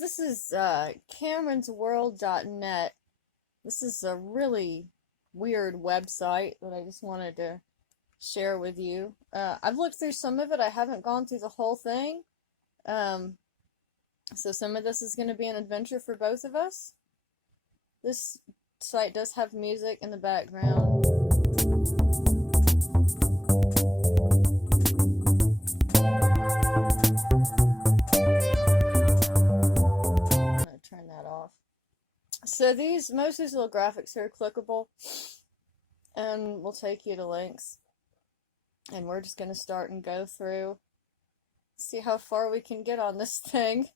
this is CameronsWorld.net. This is a really weird website that I just wanted to share with you. I've looked through some of it. I haven't gone through the whole thing. So some of this is going to be an adventure for both of us. This site does have music in the background. I'm going to turn that off. So most of these little graphics are clickable, and we'll take you to links. And we're just going to start and go through, see how far we can get on this thing.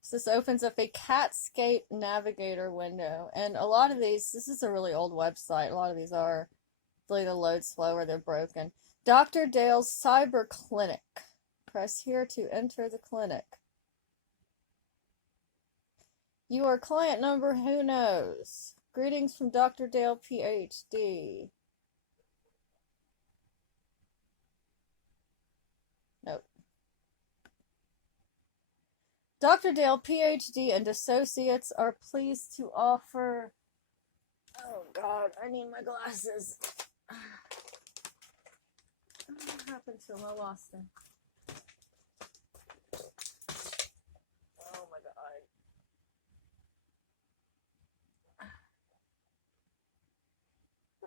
So this opens up a Catscape Navigator window, and a lot of these, this is a really old website, a lot of these are, they load slow or they're broken. Dr. Dale's Cyber Clinic. Press here to enter the clinic. Your client number, who knows? Greetings from Dr. Dale, PhD. Nope. Dr. Dale, PhD, and Associates are pleased to offer... Oh, God, I need my glasses. What happened to them? I lost them. Oh, my God.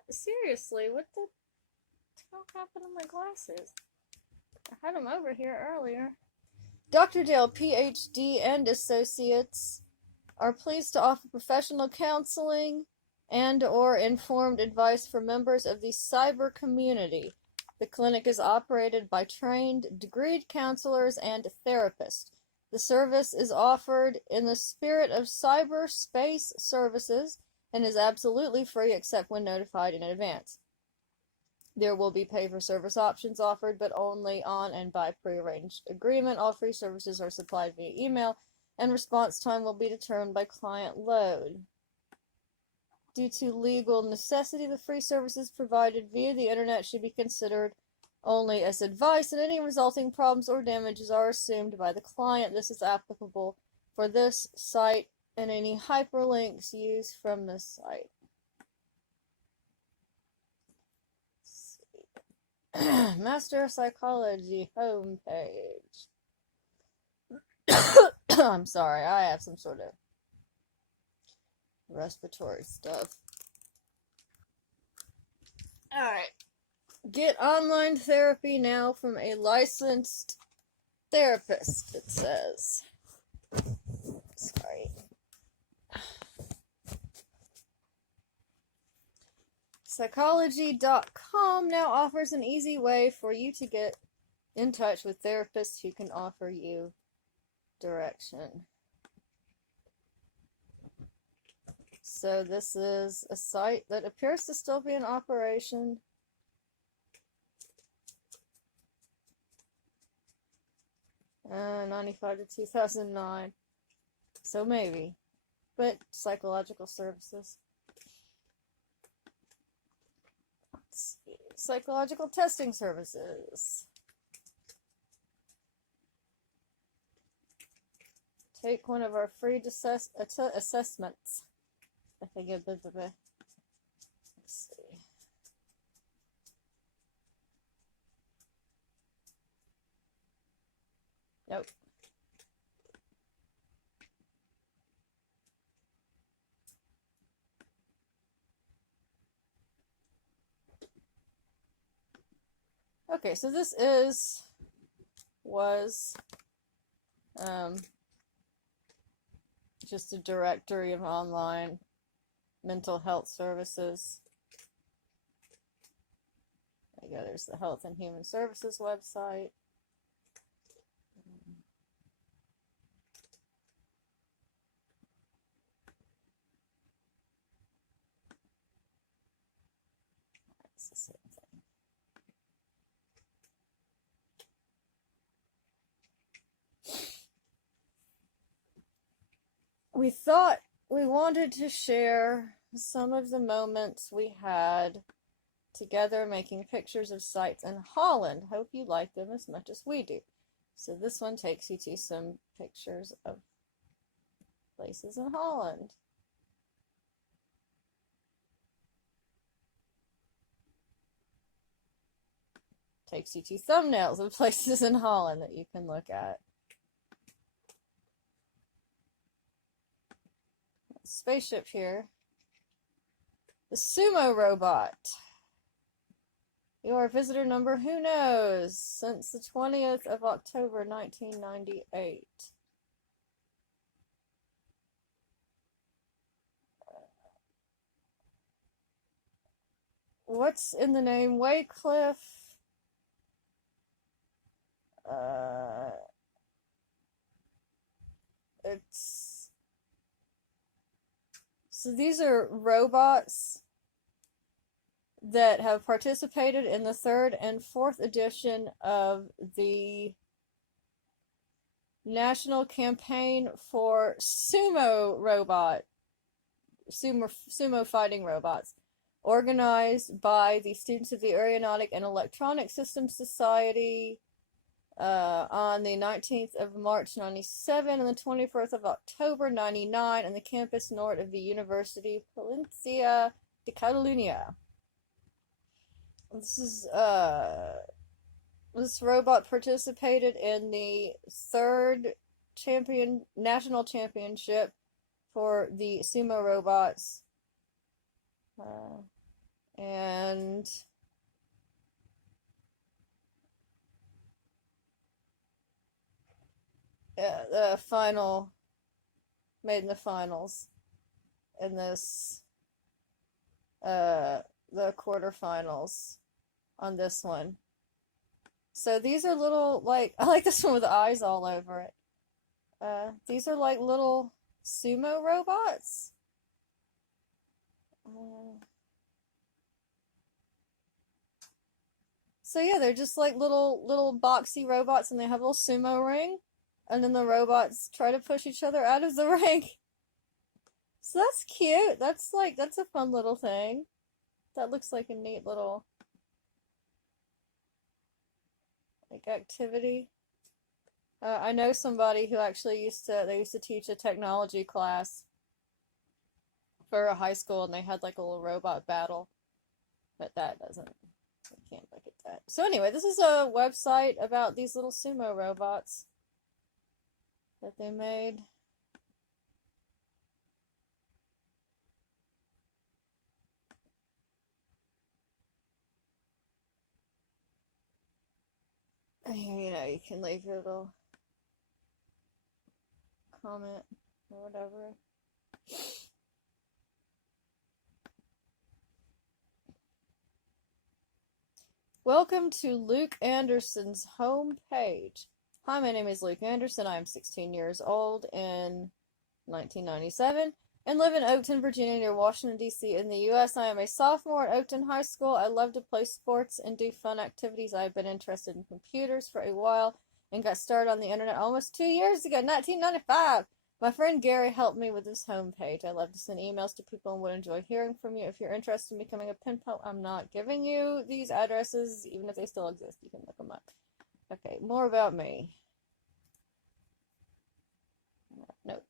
Seriously, what the hell happened to my glasses? I had them over here earlier. Dr. Dale, PhD, and Associates are pleased to offer professional counseling and/or informed advice for members of the cyber community. The clinic is operated by trained, degreed counselors and therapists. The service is offered in the spirit of cyberspace services and is absolutely free except when notified in advance. There will be pay-for-service options offered, but only on and by prearranged agreement. All free services are supplied via email, and response time will be determined by client load. Due to legal necessity, the free services provided via the internet should be considered only as advice, and any resulting problems or damages are assumed by the client. This is applicable for this site and any hyperlinks used from this site. Master of Psychology homepage. I'm sorry, I have some sort of respiratory stuff. Alright. Get online therapy now from a licensed therapist, it says. Sorry. Psychology.com now offers an easy way for you to get in touch with therapists who can offer you direction. So this is a site that appears to still be in operation. '95 to 2009. So maybe. But psychological services. Let's see. Psychological testing services. Take one of our free assessments. I think let's see. Nope. Okay, so this was just a directory of online mental health services. There you go, there's the Health and Human Services website. It's the same thing. We thought we wanted to share some of the moments we had together making pictures of sites in Holland. Hope you like them as much as we do. So this one takes you to some pictures of places in Holland. Takes you to thumbnails of places in Holland that you can look at. Spaceship here. The sumo robot. Your visitor number, who knows? Since the 20th of October, 1998. What's in the name? Wycliffe. So these are robots that have participated in the 3rd and 4th edition of the National Campaign for Sumo fighting robots, organized by the students of the Aeronautic and Electronic Systems Society on the 19th of March 97 and the 21st of October 99 on the campus north of the University Provincia de Catalunya. This robot participated in the 3rd national championship for the sumo robots, and the final made in the finals in this the quarterfinals on this one. So these are little, like, I like this one with the eyes all over it. These are like little sumo robots. So yeah, they're just like little boxy robots, and they have a little sumo ring, and then the robots try to push each other out of the ring. So that's cute. That's a fun little thing. That looks like a neat little activity. I know somebody who actually used to teach a technology class for a high school, and they had like a little robot battle, but I can't look at that. So anyway, this is a website about these little sumo robots that they made. You can leave your little comment or whatever. Welcome to Luke Anderson's homepage. Hi, my name is Luke Anderson. I am 16 years old in 1997 and live in Oakton, Virginia, near Washington, D.C. in the U.S. I am a sophomore at Oakton High School. I love to play sports and do fun activities. I have been interested in computers for a while and got started on the internet almost 2 years ago, 1995. My friend Gary helped me with this homepage. I love to send emails to people and would enjoy hearing from you. If you're interested in becoming a pen pal, I'm not giving you these addresses, even if they still exist. You can look them up. Okay, more about me. Nope.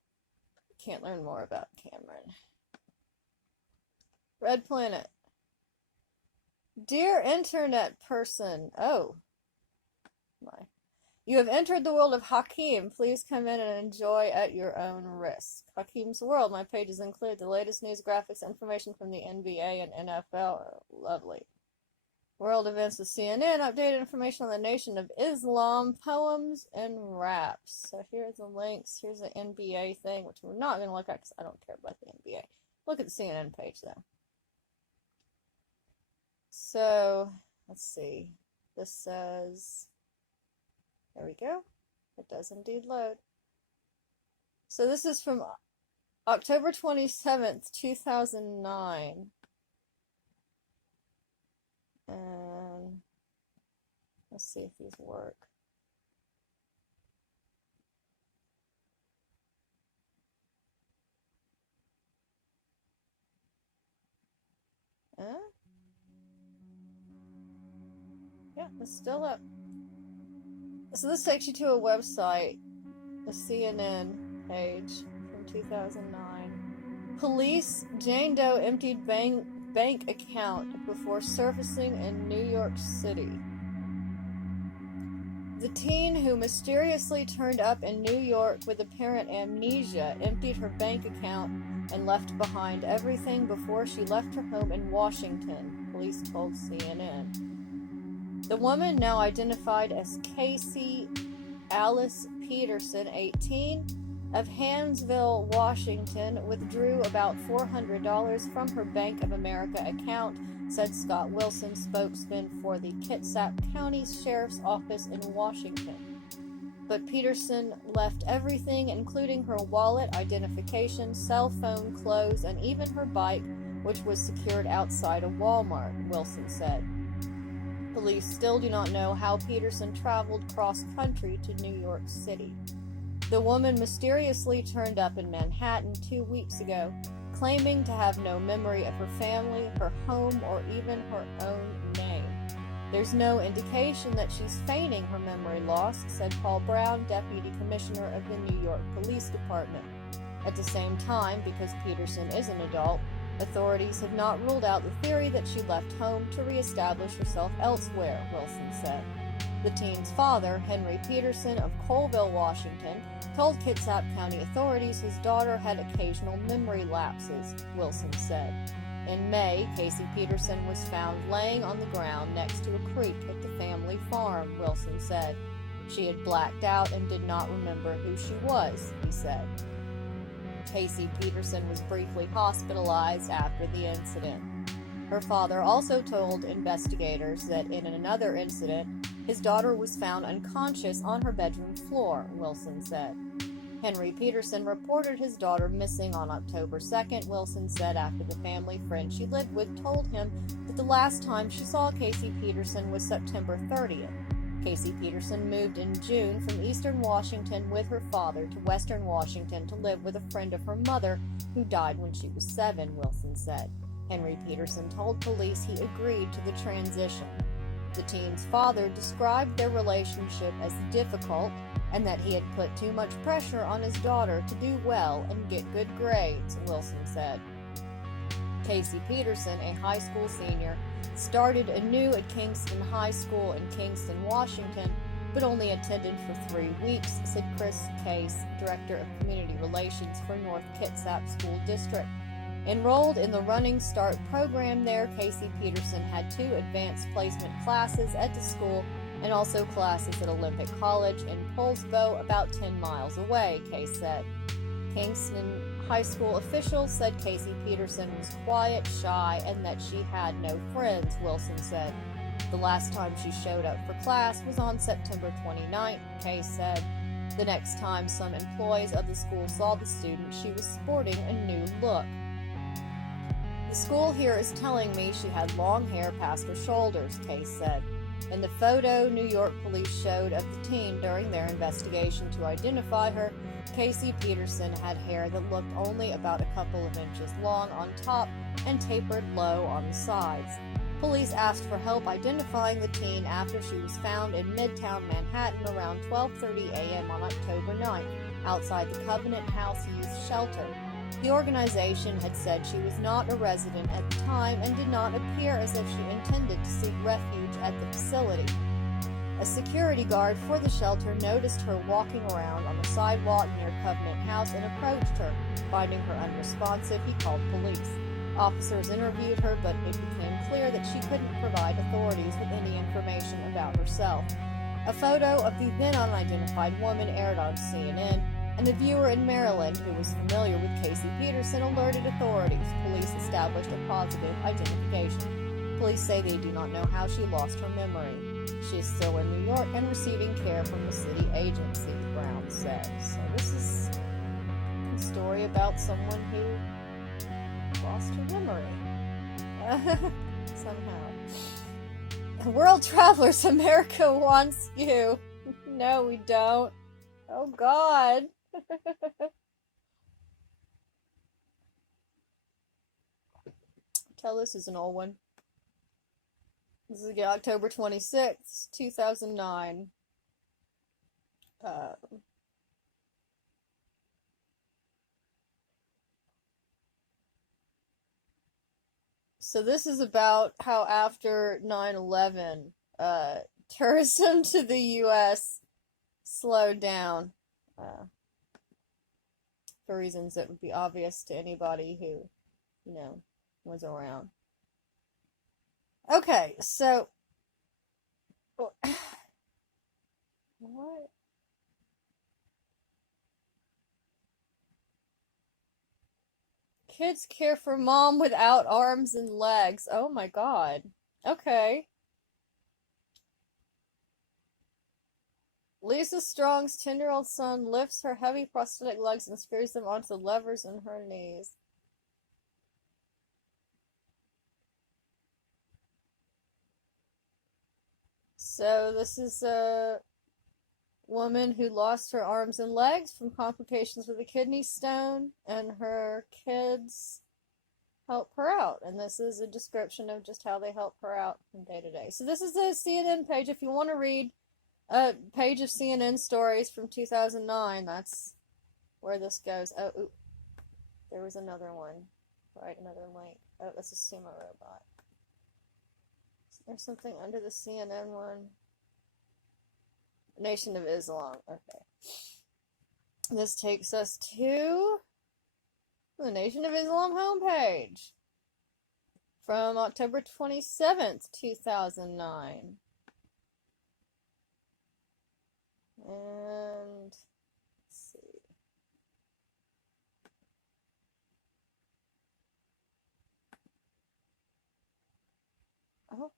Can't learn more about Cameron. Red Planet. Dear internet person. Oh. My. You have entered the world of Hakeem. Please come in and enjoy at your own risk. Hakeem's World. My pages include the latest news, graphics, information from the NBA and NFL. Lovely. World events with CNN. Updated information on the Nation of Islam. Poems and raps. So here's the links. Here's the NBA thing, which we're not going to look at because I don't care about the NBA. Look at the CNN page, though. So, let's see. This says... There we go. It does indeed load. So this is from October 27th, 2009. And let's see if these work. Yeah, it's still up. So this takes you to a website, a CNN page from 2009. Police, Jane Doe emptied bank account before surfacing in New York City. The teen who mysteriously turned up in New York with apparent amnesia emptied her bank account and left behind everything before she left her home in Washington, police told CNN. The woman, now identified as Casey Alice Peterson, 18, of Hansville, Washington, withdrew about $400 from her Bank of America account, said Scott Wilson, spokesman for the Kitsap County Sheriff's Office in Washington. But Peterson left everything, including her wallet, identification, cell phone, clothes, and even her bike, which was secured outside a Walmart, Wilson said. Police still do not know how Peterson traveled cross-country to New York City. The woman mysteriously turned up in Manhattan 2 weeks ago, claiming to have no memory of her family, her home, or even her own name. There's no indication that she's feigning her memory loss, said Paul Brown, Deputy Commissioner of the New York Police Department. At the same time, because Peterson is an adult, authorities have not ruled out the theory that she left home to reestablish herself elsewhere, Wilson said. The teen's father, Henry Peterson of Colville, Washington, told Kitsap County authorities his daughter had occasional memory lapses, Wilson said. In May, Casey Peterson was found laying on the ground next to a creek at the family farm, Wilson said. She had blacked out and did not remember who she was, he said. Casey Peterson was briefly hospitalized after the incident. Her father also told investigators that in another incident, his daughter was found unconscious on her bedroom floor, Wilson said. Henry Peterson reported his daughter missing on October 2nd, Wilson said, after the family friend she lived with told him that the last time she saw Casey Peterson was September 30th. Casey Peterson moved in June from eastern Washington with her father to western Washington to live with a friend of her mother who died when she was 7, Wilson said. Henry Peterson told police he agreed to the transition. The teen's father described their relationship as difficult and that he had put too much pressure on his daughter to do well and get good grades, Wilson said. Casey Peterson, a high school senior, started anew at Kingston High School in Kingston, Washington, but only attended for 3 weeks, said Chris Case, Director of Community Relations for North Kitsap School District. Enrolled in the Running Start program there, Casey Peterson had 2 advanced placement classes at the school and also classes at Olympic College in Poulsbo, about 10 miles away, Case said. Kingston High School officials said Casey Peterson was quiet, shy, and that she had no friends, Wilson said. The last time she showed up for class was on September 29th, Case said. The next time some employees of the school saw the student, she was sporting a new look. The school here is telling me she had long hair past her shoulders, Case said. In the photo New York police showed of the teen during their investigation to identify her, Casey Peterson had hair that looked only about a couple of inches long on top and tapered low on the sides. Police asked for help identifying the teen after she was found in Midtown Manhattan around 12:30 a.m. on October 9th, outside the Covenant House Youth Shelter. The organization had said she was not a resident at the time and did not appear as if she intended to seek refuge at the facility. A security guard for the shelter noticed her walking around on the sidewalk near Covenant House and approached her. Finding her unresponsive, he called police. Officers interviewed her, but it became clear that she couldn't provide authorities with any information about herself. A photo of the then unidentified woman aired on CNN, and a viewer in Maryland who was familiar with Casey Peterson alerted authorities. Police established a positive identification. Police say they do not know how she lost her memory. She is still in New York and receiving care from the city agency, Brown said. So this is a story about someone who lost her memory. Somehow. World Travelers, America wants you. No, we don't. Oh, God. Tell this is an old one. This is October 26th, 2009. Uh, so this is about how after 9/11, tourism to the U.S. slowed down for reasons that would be obvious to anybody who, was around. Okay, so what? Kids care for mom without arms and legs. Oh my God. Okay. Lisa Strong's 10-year-old son lifts her heavy prosthetic legs and screws them onto the levers in her knees. So this is a woman who lost her arms and legs from complications with a kidney stone, and her kids help her out. And this is a description of just how they help her out from day to day. So this is the CNN page. If you want to read a page of CNN stories from 2009, that's where this goes. Oh, ooh, there was another one. Right, another link. Oh, that's a sumo robot. Is there something under the CNN one? Nation of Islam. Okay. This takes us to the Nation of Islam homepage from October 27th, 2009. And let's see. Oh,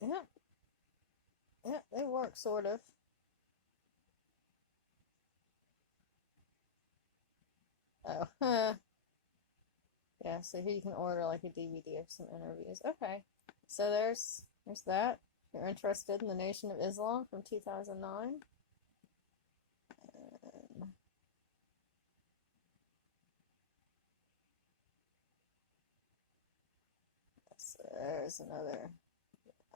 yeah. Yeah, they work, sort of. Oh, huh. Yeah, so here you can order like a DVD of some interviews. Okay, so there's that. If you're interested in the Nation of Islam from 2009. And so there's another.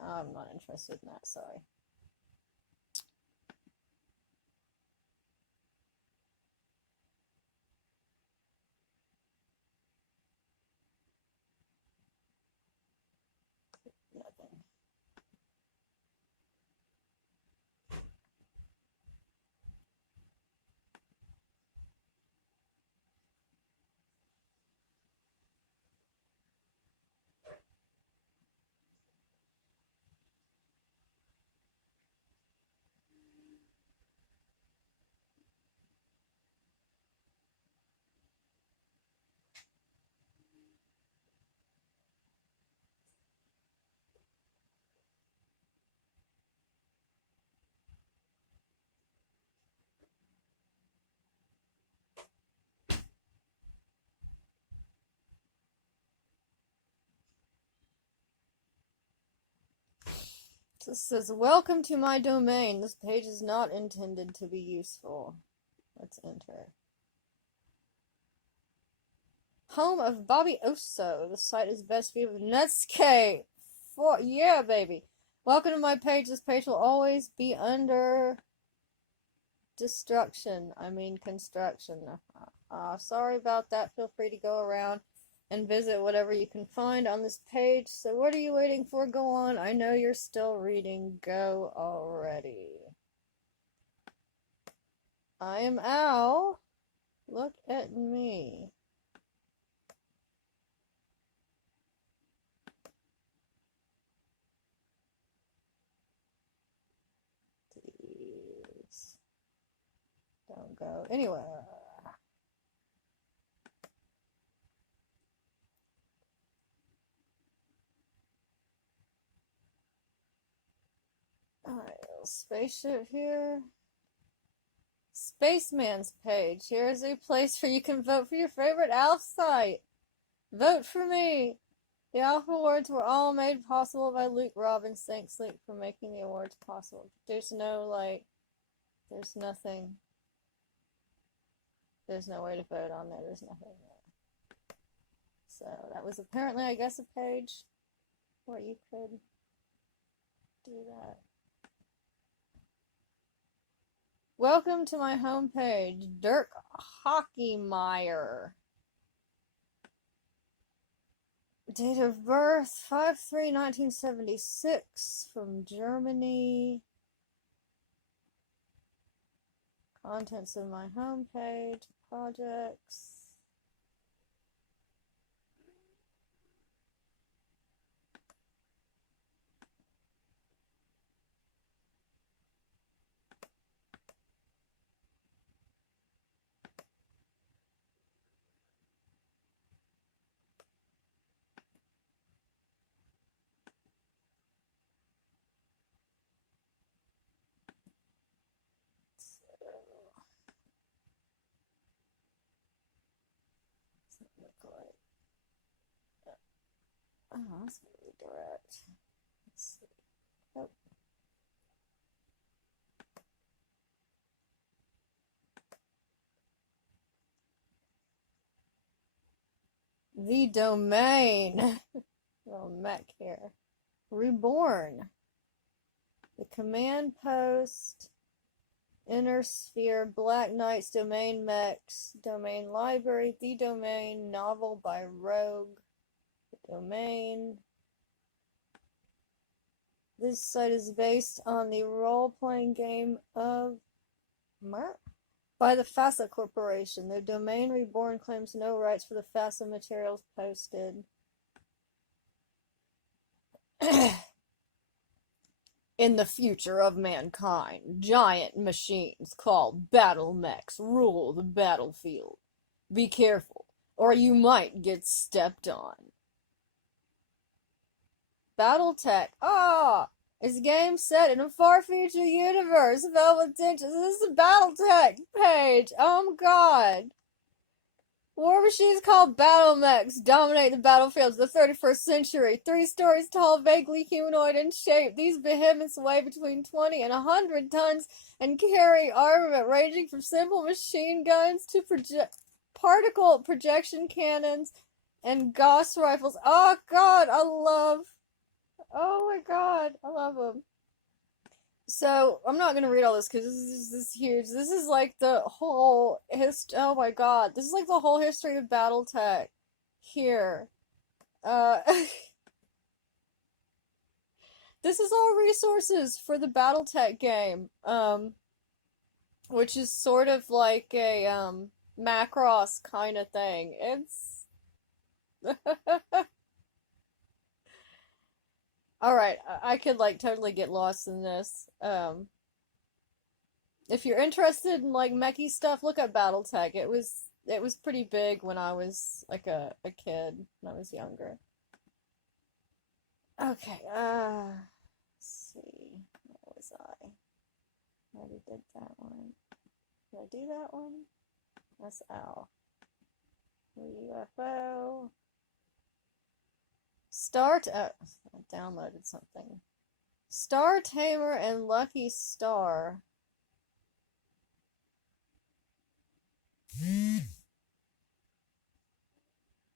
I'm not interested in that, sorry. Nothing. This says, welcome to my domain. This page is not intended to be useful. Let's enter. Home of Bobby Oso. The site is best viewed with Netscape. Yeah, baby. Welcome to my page. This page will always be under construction. Sorry about that. Feel free to go around and visit whatever you can find on this page. So what are you waiting for? Go on. I know you're still reading. Go already. I am Al. Look at me. These don't go anywhere. Alright, little spaceship here. Spaceman's page. Here is a place where you can vote for your favorite ALF site. Vote for me. The ALF Awards were all made possible by Luke Robbins. Thanks, Luke, for making the awards possible. There's no, there's nothing. There's no way to vote on there. There's nothing there. So that was apparently, I guess, a page where you could do that. Welcome to my homepage, Dirk Hockeymeyer. Date of birth, 5/3/1976, from Germany. Contents of my homepage, projects. Oh, that's really direct. Let's see. Oh. The domain. Little mech here. Reborn. The command post. Inner sphere. Black Knights. Domain mechs. Domain library. The domain. Novel by Rogue. Domain. This site is based on the role-playing game of by the FASA Corporation. Their domain Reborn claims no rights for the FASA materials posted. In the future of mankind, giant machines called battle mechs rule the battlefield. Be careful, or you might get stepped on. Battletech. It's a game set in a far-future universe filled with tensions. This is a Battletech page. Oh my god. War machines called battle mechs dominate the battlefields of the 31st century. 3 stories tall, vaguely humanoid in shape, these behemoths weigh between 20 and 100 tons and carry armament ranging from simple machine guns to particle projection cannons and Gauss rifles. Oh god, oh my god, I love them. So, I'm not gonna read all this because this is huge. This is like the whole oh my god. This is like the whole history of Battletech. Here. This is all resources for the Battletech game. Which is sort of like a, Macross kind of thing. It's... Alright, I could like totally get lost in this. If you're interested in like mechy stuff, look up Battletech. It was pretty big when I was like a kid, when I was younger. Okay, let's see. Where was I? I already did that one. Did I do that one? That's Al. UFO. I downloaded something. Star Tamer and Lucky Star.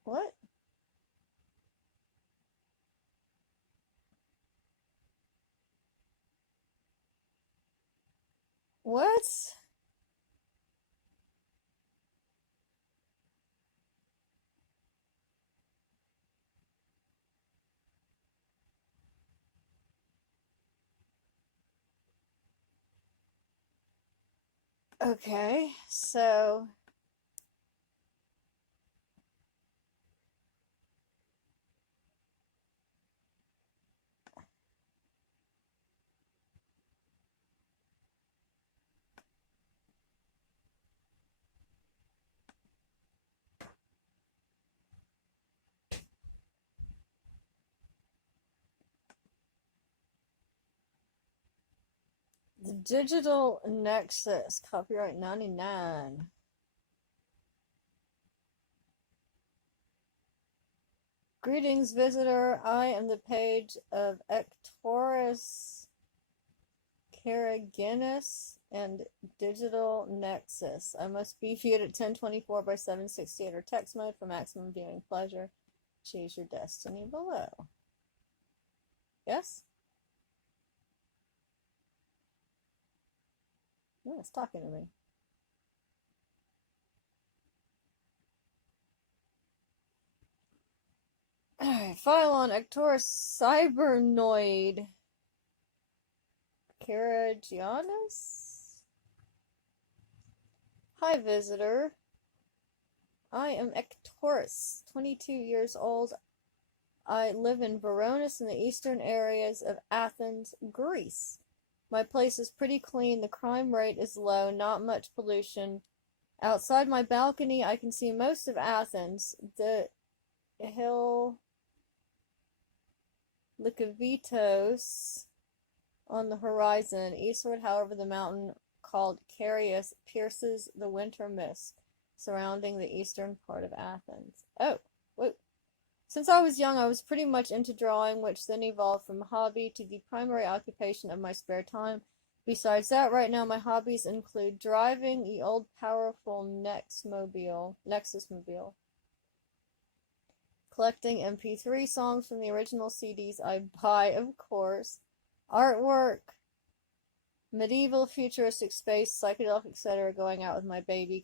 What? What? Okay, so the Digital Nexus, copyright 99. Greetings, visitor. I am the page of Ectorus Caraginis and Digital Nexus. I must be viewed at 1024 by 768 or text mode for maximum viewing pleasure. Choose your destiny below. Yes? Oh, it's talking to me. Alright, Phylon, Ectorus, Cybernoid, Caragianus? Hi, visitor. I am Ectorus, 22 years old. I live in Voronezh in the eastern areas of Athens, Greece. My place is pretty clean, the crime rate is low, not much pollution. Outside my balcony, I can see most of Athens, the hill Lykavitos on the horizon. Eastward, however, the mountain called Carius pierces the winter mist surrounding the eastern part of Athens. Oh, wait. Since I was young, I was pretty much into drawing, which then evolved from a hobby to the primary occupation of my spare time. Besides that, right now my hobbies include driving the old powerful Nexus Mobile, collecting MP3 songs from the original CDs I buy, of course, artwork, medieval, futuristic, space, psychedelic, etc. Going out with my baby,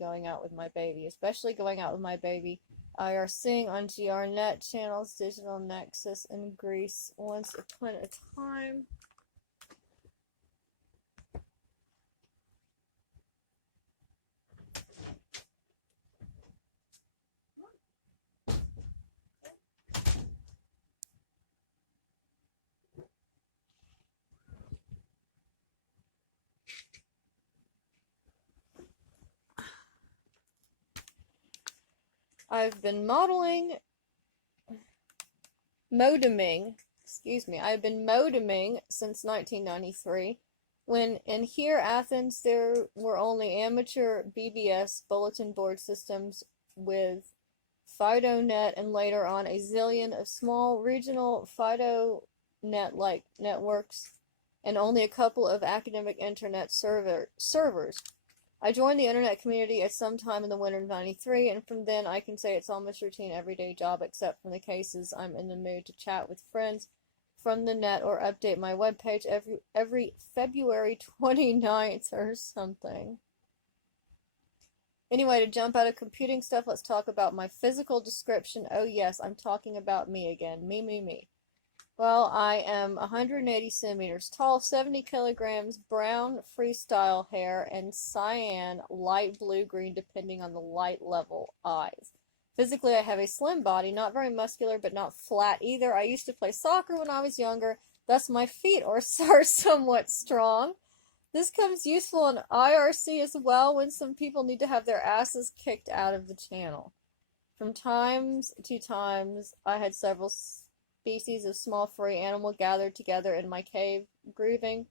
especially going out with my baby. IRCing on GRNet channels, Digital Nexus in Greece, once upon a time. I've been modeming since 1993, when in here, Athens, there were only amateur BBS bulletin board systems with FidoNet and later on a zillion of small regional FidoNet-like networks and only a couple of academic internet servers. I joined the internet community at some time in the winter of '93, and from then I can say it's almost a routine everyday job, except for the cases I'm in the mood to chat with friends from the net or update my webpage every February 29th or something. Anyway, to jump out of computing stuff, let's talk about my physical description. Oh yes, I'm talking about me again. Me. Well, I am 180 centimeters tall, 70 kilograms, brown freestyle hair, and cyan, light blue-green, depending on the light level, eyes. Physically, I have a slim body, not very muscular, but not flat either. I used to play soccer when I was younger, thus my feet are somewhat strong. This comes useful in IRC as well when some people need to have their asses kicked out of the channel. From times to times, I had several species of small furry animal gathered together in my cave, grieving,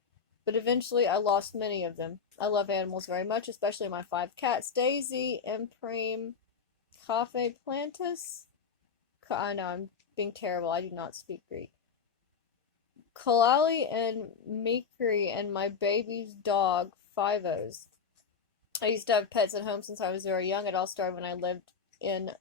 but eventually I lost many of them. I love animals very much, especially my 5 cats, Daisy, Impreme, Cafe Plantus. I know, I'm being terrible, I do not speak Greek. Kalali and Mikri, and my baby's dog, Fivos. I used to have pets at home since I was very young. It all started when I lived in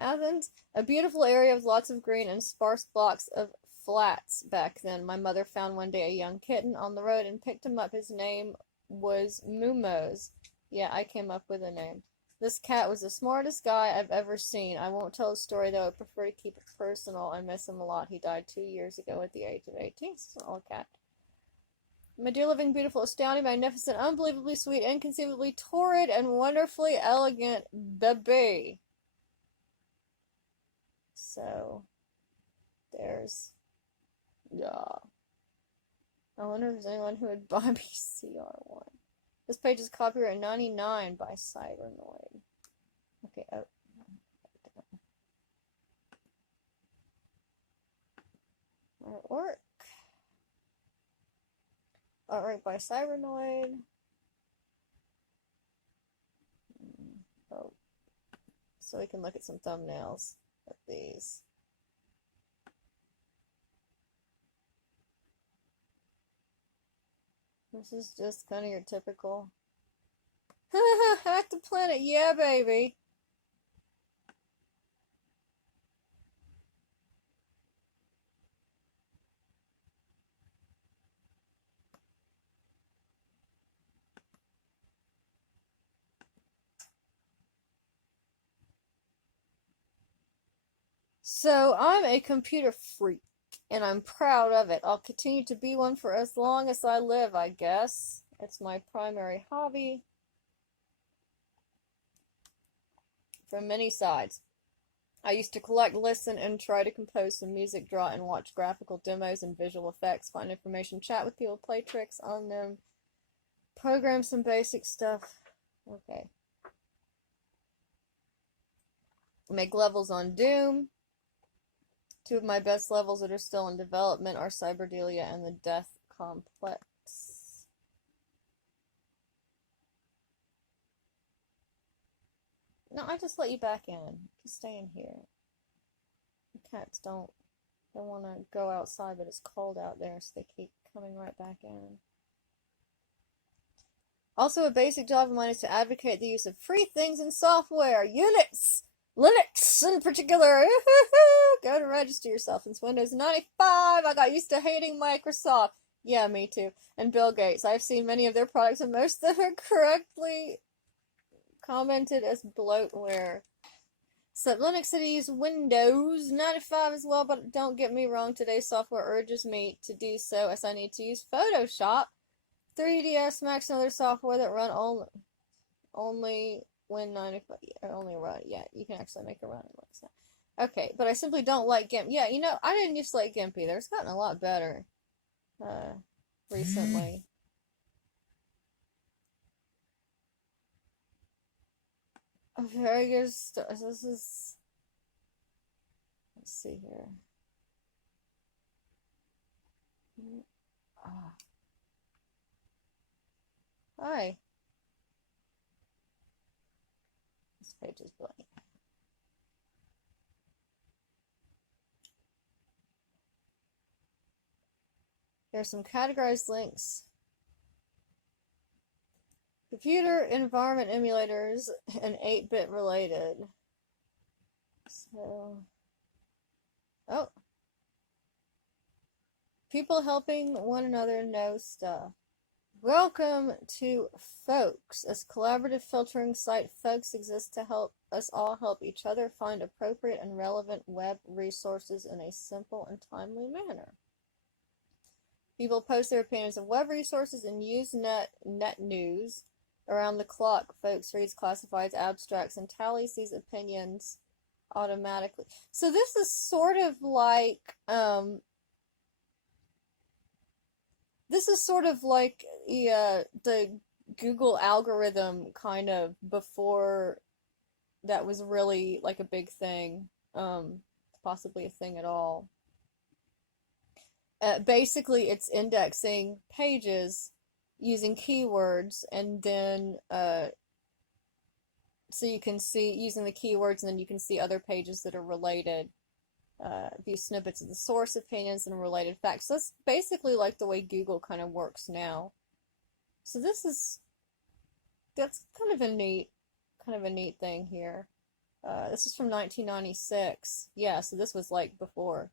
Athens, a beautiful area with lots of green and sparse blocks of flats back then. My mother found one day a young kitten on the road and picked him up. His name was Mumos. Yeah, I came up with a name. This cat was the smartest guy I've ever seen. I won't tell his story, though. I prefer to keep it personal. I miss him a lot. He died 2 years ago at the age of 18. Small cat. My dear, living, beautiful, astounding, magnificent, unbelievably sweet, inconceivably torrid, and wonderfully elegant baby. So, there's... yeah. I wonder if there's anyone who would buy me CR1. This page is copyright 99 by Cybernoid. Okay, oh. Artwork. Artwork by Cybernoid. Oh. So we can look at some thumbnails of these. This is just kind of your typical hack the planet, yeah baby. So I'm a computer freak, and I'm proud of it. I'll continue to be one for as long as I live, I guess. It's my primary hobby from many sides. I used to collect, listen, and try to compose some music, draw, and watch graphical demos and visual effects, find information, chat with people, play tricks on them, program some basic stuff. Okay. Make levels on Doom. Two of my best levels that are still in development are Cyberdelia and the Death Complex. No, I just let you back in. You stay in here. The cats don't want to go outside, but it's cold out there, so they keep coming right back in. Also, a basic job of mine is to advocate the use of free things in software. Unix! Linux in particular. Go to register yourself. Since Windows 95, I got used to hating Microsoft. Yeah, me too. And Bill Gates. I've seen many of their products, and most of them are correctly commented as bloatware. So Linux said to use Windows 95 as well, but don't get me wrong, today's software urges me to do so as I need to use Photoshop, 3ds Max, and other software that run only when 95, or only run, yeah, you can actually make a run in Linux now. Okay, but I simply don't like GIMP. Yeah, you know, I didn't used to like GIMP either. It's gotten a lot better, recently. Very good stuff. This is, let's see here. Ah. Hi. This page is blank. There's some categorized links. Computer environment emulators and 8-bit related. So, oh. People helping one another know stuff. Welcome to Folks, a collaborative filtering site. Folks exists to help us all help each other find appropriate and relevant web resources in a simple and timely manner. People post their opinions of web resources and Usenet news. Around the clock, Folks reads, classifies, abstracts, and tallies these opinions automatically. So this is sort of like, the Google algorithm kind of before that was really like a big thing, possibly a thing at all. Basically, it's indexing pages using keywords, and then so you can see using the keywords, and then you can see other pages that are related. View snippets of the source, opinions, and related facts. So that's basically like the way Google kind of works now. So that's kind of a neat thing here. This is from 1996. Yeah, so this was like before,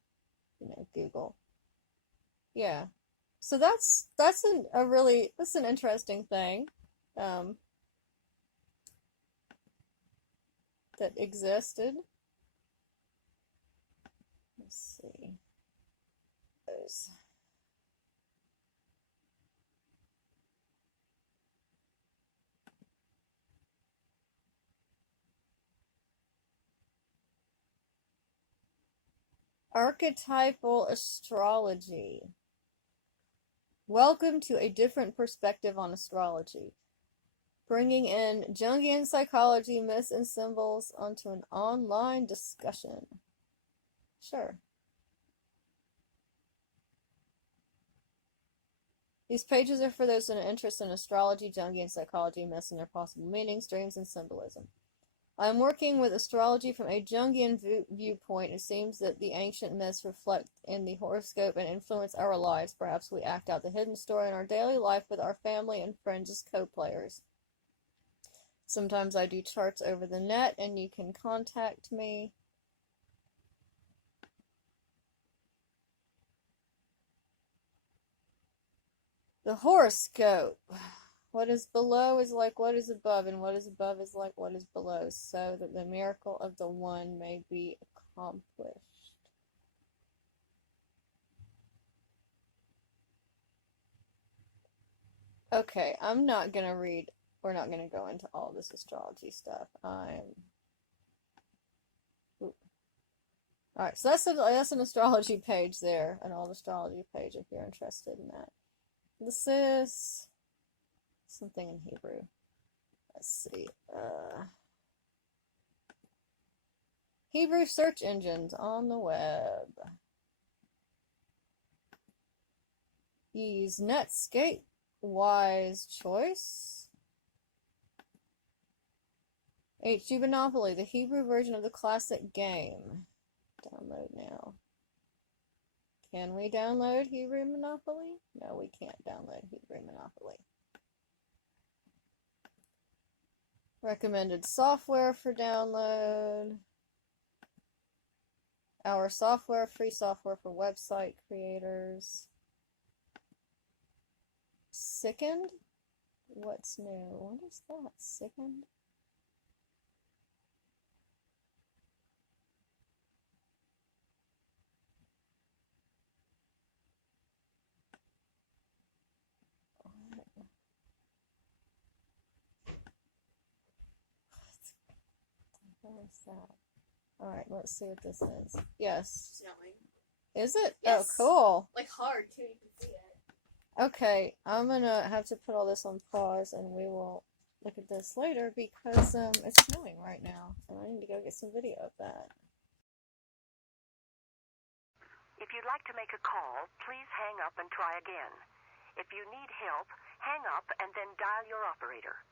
Google. Yeah. So that's an interesting thing, that existed. Let's see. Those. Archetypal astrology. Welcome to a different perspective on astrology, bringing in Jungian psychology, myths, and symbols onto an online discussion. Sure. These pages are for those with an interest in astrology, Jungian psychology, myths, and their possible meanings, dreams, and symbolism. I am working with astrology from a Jungian viewpoint. It seems that the ancient myths reflect in the horoscope and influence our lives. Perhaps we act out the hidden story in our daily life with our family and friends as co-players. Sometimes I do charts over the net, and you can contact me. The horoscope. What is below is like what is above, and what is above is like what is below, so that the miracle of the one may be accomplished. Okay, I'm not gonna read, we're not gonna go into all this astrology stuff. Alright, so that's an astrology page there, an old astrology page if you're interested in that. This is something in Hebrew. Let's see. Hebrew search engines on the web. Use Netscape. Wise choice. HG Monopoly, the Hebrew version of the classic game. Download now. Can we download Hebrew Monopoly? No, we can't download Hebrew Monopoly. Recommended software for download. Our software, free software for website creators. Sickened? What's new? What is that? Sickened? What is that? Alright, let's see what this is. Yes. Snowing. Is it? Yes. Oh, cool. Like hard, too. You can see it. Okay, I'm gonna have to put all this on pause and we will look at this later because it's snowing right now and I need to go get some video of that. If you'd like to make a call, please hang up and try again. If you need help, hang up and then dial your operator.